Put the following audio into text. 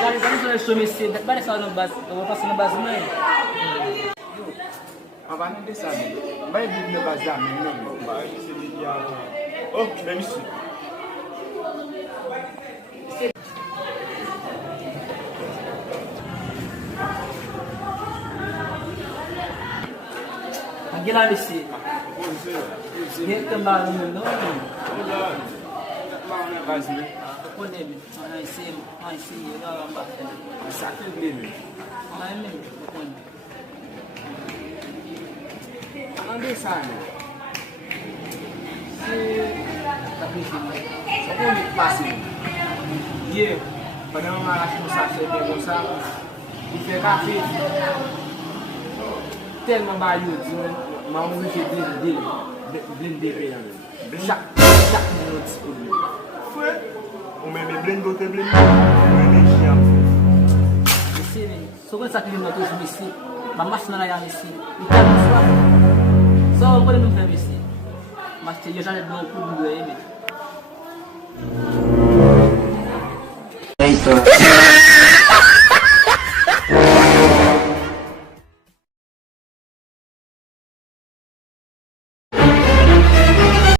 Quando sono messi, bene sono base, devo passare una base mai. Avant de ça, mais il ne va jamais non. Oh, même ici. Gila messi. Dia kembali dulu. Mana base? Pone mi, ai sim, eu não bato. Sacré blé. Ai mesmo, pone. Ande sana. Tapi sih, Só que ele passa. Dia, pada orang akan sahaja dia bosan. Dia kafe. Tellement bayu, mau mesti blender payah. Chaque minute pour lui. Foi. O meme blender te blender. messi, so quel sacrificio tu messi, ma massimo na yang messi. Então, so quando não foi messi. Mas eu já não pude ver ele. Então